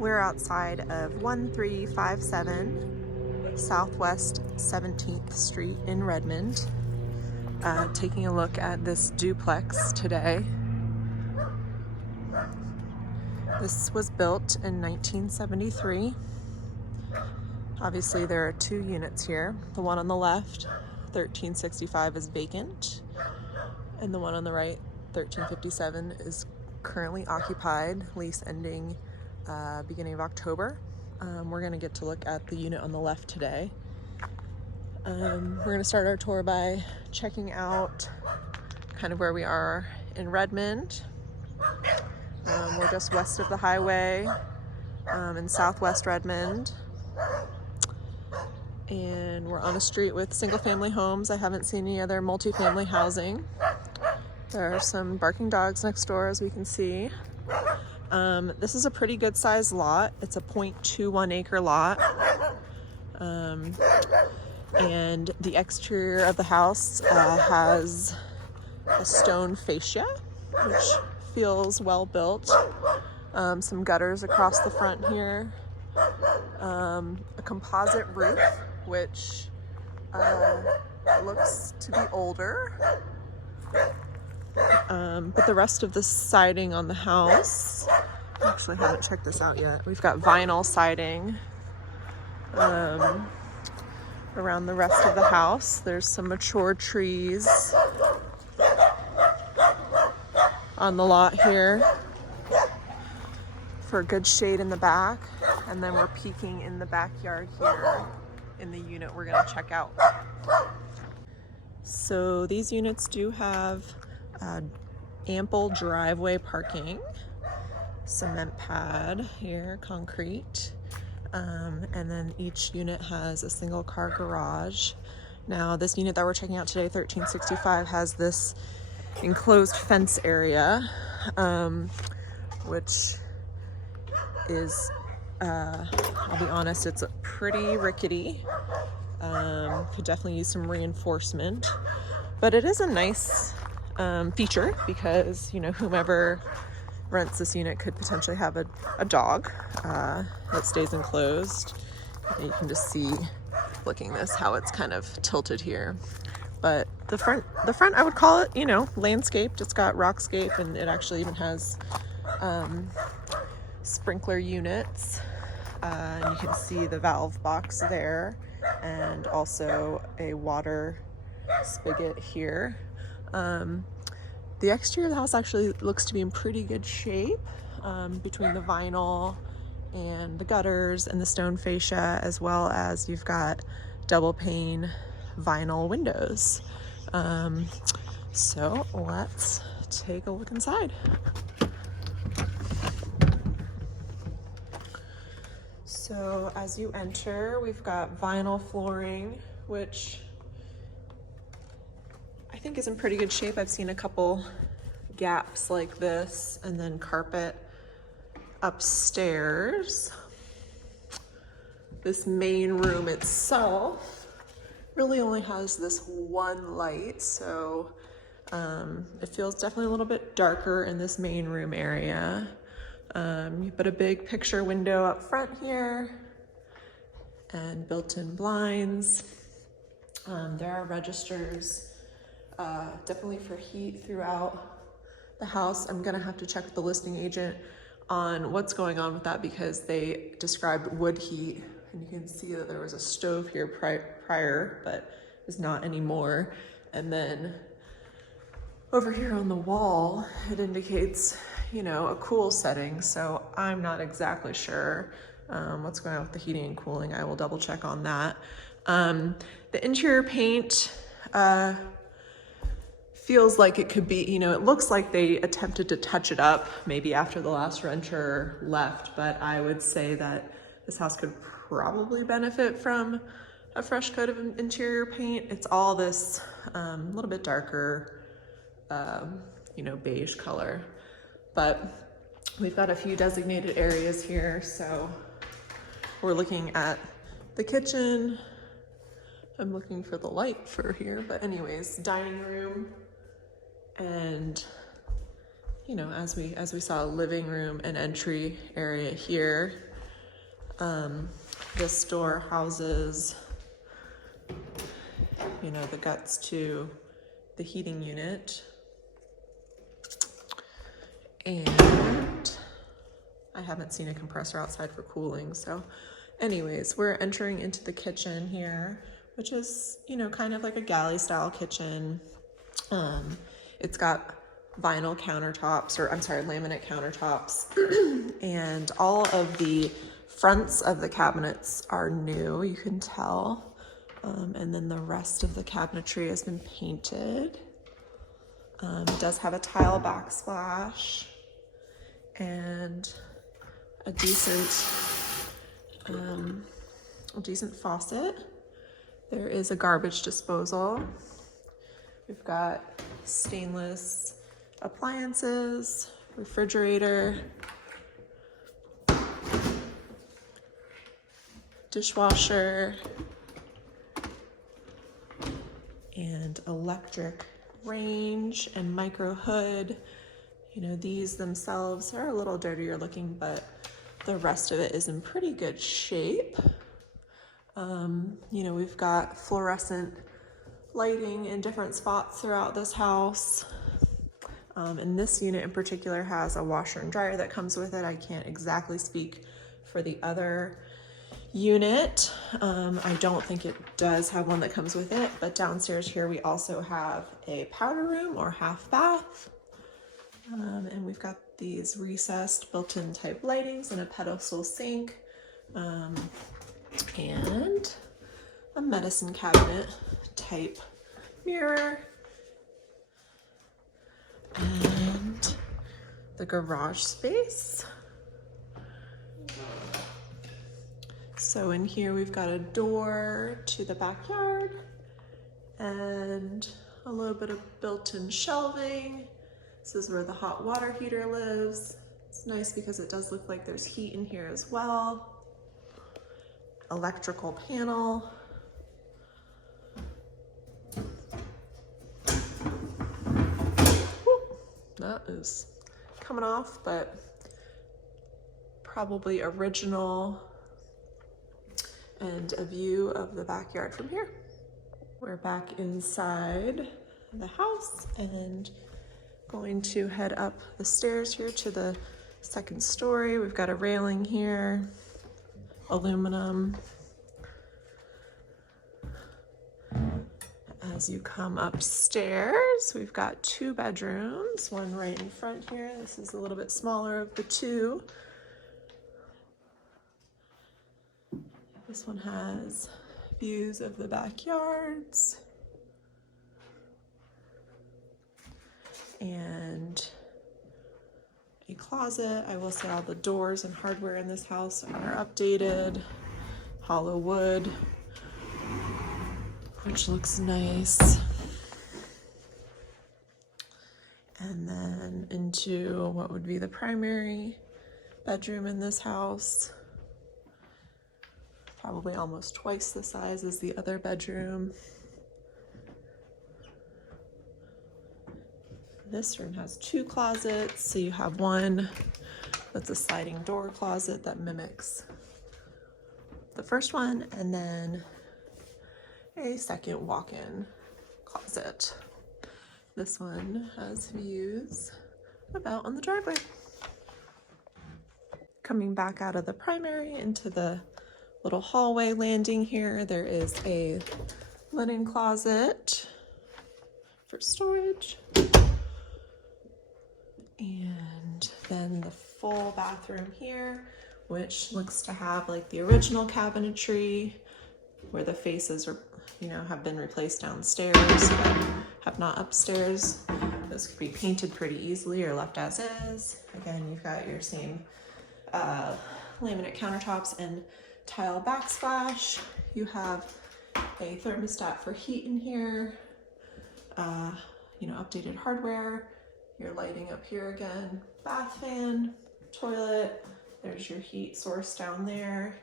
We're outside of 1357 Southwest 17th Street in Redmond, taking a look at this duplex today. This was built in 1973. Obviously there are two units here. The one on the left, 1365, is vacant, and the one on the right, 1357, is currently occupied, lease ending beginning of October. We're gonna get to look at the unit on the left today. We're gonna start our tour by checking out kind of where we are in Redmond. We're just west of the highway in southwest Redmond. And we're on a street with single-family homes. I haven't seen any other multifamily housing. There are some barking dogs next door, as we can see. This is a pretty good sized lot. It's a 0.21 acre lot. And the exterior of the house has a stone fascia, which feels well built. Some gutters across the front here. A composite roof, which looks to be older. But the rest of the siding on the house, actually haven't checked this out yet. We've got vinyl siding around the rest of the house. There's some mature trees on the lot here for good shade in the back. And then we're peeking in the backyard here in the unit we're gonna check out. So these units do have ample driveway parking, cement pad here, concrete, and then each unit has a single car garage. Now this unit that we're checking out today, 1365, has this enclosed fence area, which is, I'll be honest, it's pretty rickety. Could definitely use some reinforcement, but it is a nice feature because, you know, whomever rents this unit could potentially have a dog that stays enclosed. And you can just see, looking this, how it's kind of tilted here. But the front I would call it, you know, landscaped. It's got rockscape, and it actually even has sprinkler units. And you can see the valve box there, and also a water spigot here. The exterior of the house actually looks to be in pretty good shape, between the vinyl and the gutters and the stone fascia, as well as you've got double pane vinyl windows. So let's take a look inside. So as you enter, we've got vinyl flooring, which I think is in pretty good shape. I've seen a couple gaps like this, and then carpet upstairs. This main room itself really only has this one light, so it feels definitely a little bit darker in this main room area. But a big picture window up front here, and built-in blinds. There are registers, definitely for heat throughout the house. I'm gonna have to check with the listing agent on what's going on with that, because they described wood heat, and you can see that there was a stove here prior, but is not anymore. And then over here on the wall, it indicates, you know, a cool setting. So I'm not exactly sure what's going on with the heating and cooling. I will double check on that. The interior paint feels like it could be, you know, it looks like they attempted to touch it up maybe after the last renter left, but I would say that this house could probably benefit from a fresh coat of interior paint. It's all this little bit darker, you know, beige color. But we've got a few designated areas here. So we're looking at the kitchen. I'm looking for the light for here, but anyways, dining room. And, you know, as we saw, a living room and entry area here. This door houses, you know, the guts to the heating unit. And I haven't seen a compressor outside for cooling. So anyways, we're entering into the kitchen here, which is, you know, kind of like a galley style kitchen. It's got vinyl countertops, or I'm sorry, laminate countertops. And all of the fronts of the cabinets are new, you can tell. And then the rest of the cabinetry has been painted. It does have a tile backsplash and a decent faucet. There is a garbage disposal. We've got stainless appliances, refrigerator, dishwasher, and electric range and micro hood. You know, these themselves are a little dirtier looking, but the rest of it is in pretty good shape. You know, we've got fluorescent lighting in different spots throughout this house. And this unit in particular has a washer and dryer that comes with it. I can't exactly speak for the other unit. I don't think it does have one that comes with it, but downstairs here we also have a powder room or half bath. And we've got these recessed built-in type lightings and a pedestal sink, and a medicine cabinet type mirror, and the garage space. So in here we've got a door to the backyard and a little bit of built-in shelving. This is where the hot water heater lives. It's nice because it does look like there's heat in here as well. Electrical panel. Whoop, that is coming off, but probably original. And a view of the backyard from here. We're back inside the house and going to head up the stairs here to the second story. We've got a railing here, aluminum. As you come upstairs, we've got 2 bedrooms, one right in front here. This is a little bit smaller of the 2. This one has views of the backyards and a closet. I will say all the doors and hardware in this house are updated, hollow wood, which looks nice. And then into what would be the primary bedroom in this house. Probably almost twice the size as the other bedroom. This room has 2 closets, so you have one that's a sliding door closet that mimics the first one, and then a second walk-in closet. This one has views about on the driveway. Coming back out of the primary into the little hallway landing here, there is a linen closet for storage. And then the full bathroom here, which looks to have like the original cabinetry where the faces are, you know, have been replaced downstairs but have not upstairs. Those could be painted pretty easily or left as is. Again, you've got your same laminate countertops and tile backsplash. You have a thermostat for heat in here, you know, updated hardware, your lighting up here again, bath fan, toilet, there's your heat source down there.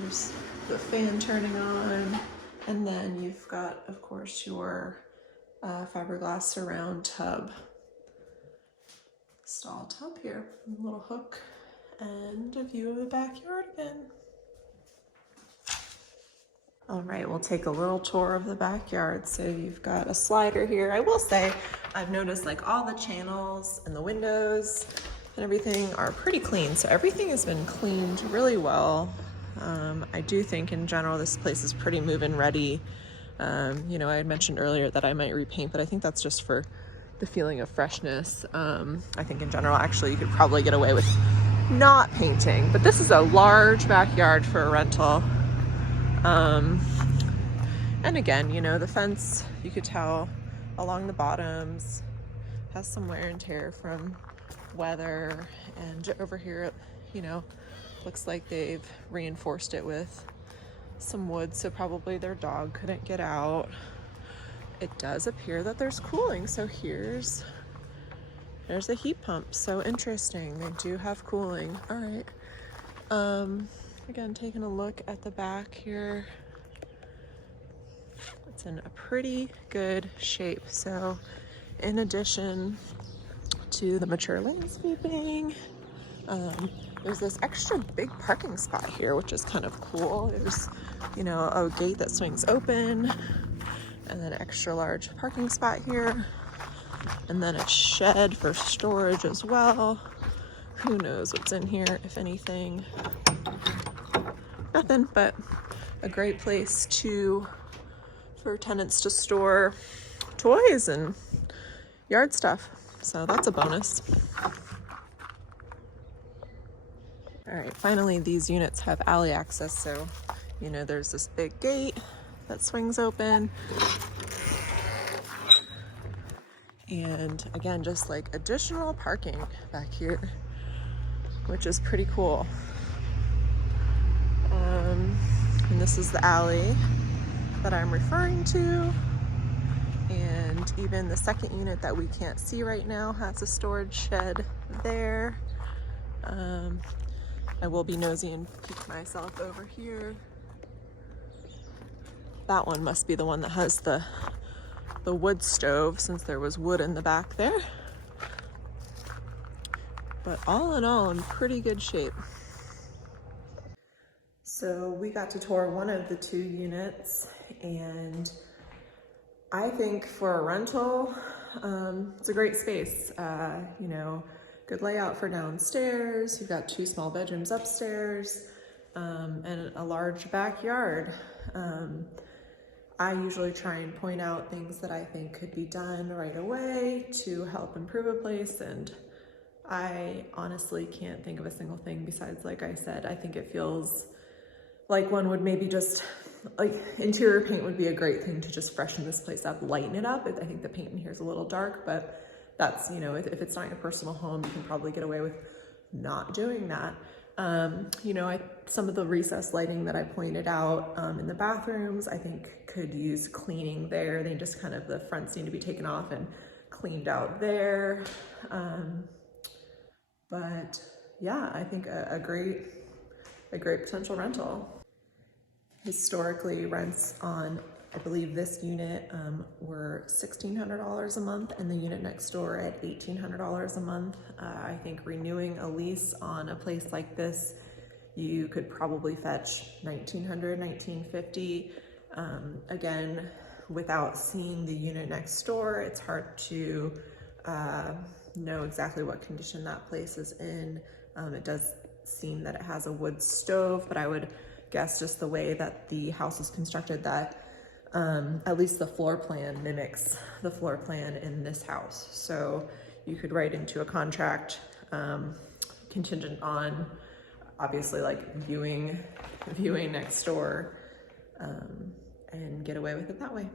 There's the fan turning on, and then you've got, of course, your fiberglass surround tub, stall tub here, a little hook. And a view of the backyard again. All right, we'll take a little tour of the backyard. So you've got a slider here. I will say, I've noticed like all the channels and the windows and everything are pretty clean. So everything has been cleaned really well. I do think in general, this place is pretty move-in ready. You know, I had mentioned earlier that I might repaint, but I think that's just for the feeling of freshness. I think in general, actually, you could probably get away with not painting, but this is a large backyard for a rental. And again, you know, the fence, you could tell along the bottoms has some wear and tear from weather, and over here, you know, looks like they've reinforced it with some wood, so probably their dog couldn't get out. It does appear that there's cooling, so there's a heat pump. So interesting, they do have cooling. All right. Again, taking a look at the back here, it's in a pretty good shape. So in addition to the mature landscaping, there's this extra big parking spot here, which is kind of cool. There's, you know, a gate that swings open, and then an extra large parking spot here, and then a shed for storage as well. Who knows what's in here, if anything. Nothing, but a great place for tenants to store toys and yard stuff. So that's a bonus. All right, finally, these units have alley access. So, you know, there's this big gate that swings open. And again, just like additional parking back here, which is pretty cool. And this is the alley that I'm referring to. And even the second unit that we can't see right now has a storage shed there. I will be nosy and peek myself over here. That one must be the one that has the wood stove, since there was wood in the back there. But all in all, in pretty good shape. So we got to tour one of the two units, and I think for a rental, it's a great space. You know, good layout for downstairs. You've got 2 small bedrooms upstairs, and a large backyard. I usually try and point out things that I think could be done right away to help improve a place, and I honestly can't think of a single thing besides, like I said, I think it feels like one would maybe just, like, interior paint would be a great thing to just freshen this place up, lighten it up. I think the paint in here is a little dark, but that's, you know, if it's not your personal home, you can probably get away with not doing that. You know, some of the recessed lighting that I pointed out in the bathrooms, I think could use cleaning there. They just kind of, the fronts need to be taken off and cleaned out there. But yeah, I think a great potential rental. Historically, rents on, I believe this unit were $1,600 a month, and the unit next door at $1,800 a month. I think renewing a lease on a place like this, you could probably fetch $1,900, $1,950. Again, without seeing the unit next door, it's hard to know exactly what condition that place is in. It does seem that it has a wood stove, but I would guess just the way that the house is constructed that at least the floor plan mimics the floor plan in this house. So you could write into a contract contingent on obviously like viewing next door and get away with it that way.